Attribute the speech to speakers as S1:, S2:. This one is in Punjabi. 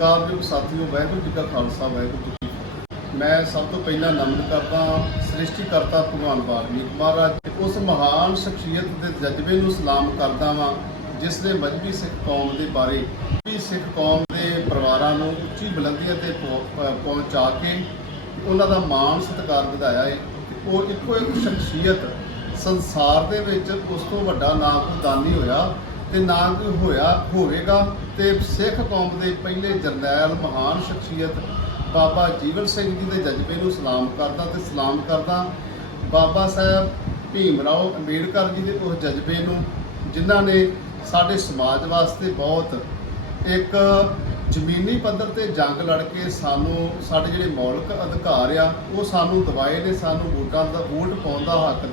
S1: ਕਾਰਜੋਗ ਸਾਥੀਓ, ਵਾਹਿਗੁਰੂ ਜੀ ਕਾ ਖਾਲਸਾ, ਵਾਹਿਗੁਰੂ ਜੀ ਮੈਂ ਸਭ ਤੋਂ ਪਹਿਲਾਂ ਨਮਨ ਕਰਦਾ ਸ੍ਰਿਸ਼ਟੀ ਕਰਤਾ ਭਗਵਾਨ ਵਾਲਮੀਕ ਮਹਾਰਾਜ ਉਸ ਮਹਾਨ ਸ਼ਖਸੀਅਤ ਦੇ ਜਜ਼ਬੇ ਨੂੰ ਸਲਾਮ ਕਰਦਾ ਵਾਂ ਜਿਸ ਨੇ ਮਜਬੀ ਸਿੱਖ ਕੌਮ ਦੇ ਬਾਰੇ ਵੀ ਸਿੱਖ ਕੌਮ ਦੇ ਪਰਿਵਾਰਾਂ ਨੂੰ ਉੱਚੀ ਬੁਲੰਦੀਆਂ ਤੇ ਪਹੁੰਚਾ ਕੇ ਉਹਨਾਂ ਦਾ ਮਾਣ ਸਤਿਕਾਰ ਵਧਾਇਆ ਹੈ ਉਹ ਇੱਕੋ ਇੱਕ ਸ਼ਖਸੀਅਤ ਸੰਸਾਰ ਦੇ ਵਿੱਚ ਉਸ ਤੋਂ ਵੱਡਾ ਨਾਮ ਨਾਮਦਾਨੀ ਹੋਇਆ। ਤੇ ਨਾ ਕੋਈ ਹੋਇਆ ਹੋਵੇਗਾ ਤੇ ਸਿੱਖ ਕੌਮ ਦੇ ਪਹਿਲੇ ਜਰਨੈਲ ਮਹਾਨ ਸ਼ਖਸੀਅਤ ਬਾਬਾ ਜੀਵਨ ਸਿੰਘ ਜੀ ਦੇ ਜਜ਼ਬੇ ਨੂੰ ਸਲਾਮ ਕਰਦਾ ਤੇ ਸਲਾਮ ਕਰਦਾ। ਬਾਬਾ ਸਾਹਿਬ ਭੀਮ ਰਾਓ ਅੰਬੇਡਕਰ ਜੀ ਦੇ ਉਸ ਜਜ਼ਬੇ ਨੂੰ, ਜਿਨ੍ਹਾਂ ਨੇ ਸਾਡੇ ਸਮਾਜ ਵਾਸਤੇ ਬਹੁਤ ਇੱਕ ਜ਼ਮੀਨੀ ਪੱਧਰ ਤੇ ਜੰਗ ਲੜ ਕੇ ਸਾਨੂੰ, ਸਾਡੇ ਜਿਹੜੇ ਮੌਲਿਕ ਅਧਿਕਾਰ ਆ, ਉਹ ਸਾਨੂੰ ਦਵਾਏ ਨੇ, ਸਾਨੂੰ ਵੋਟਾਂ ਦਾ, ਵੋਟ ਪਾਉਣ ਦਾ ਹੱਕ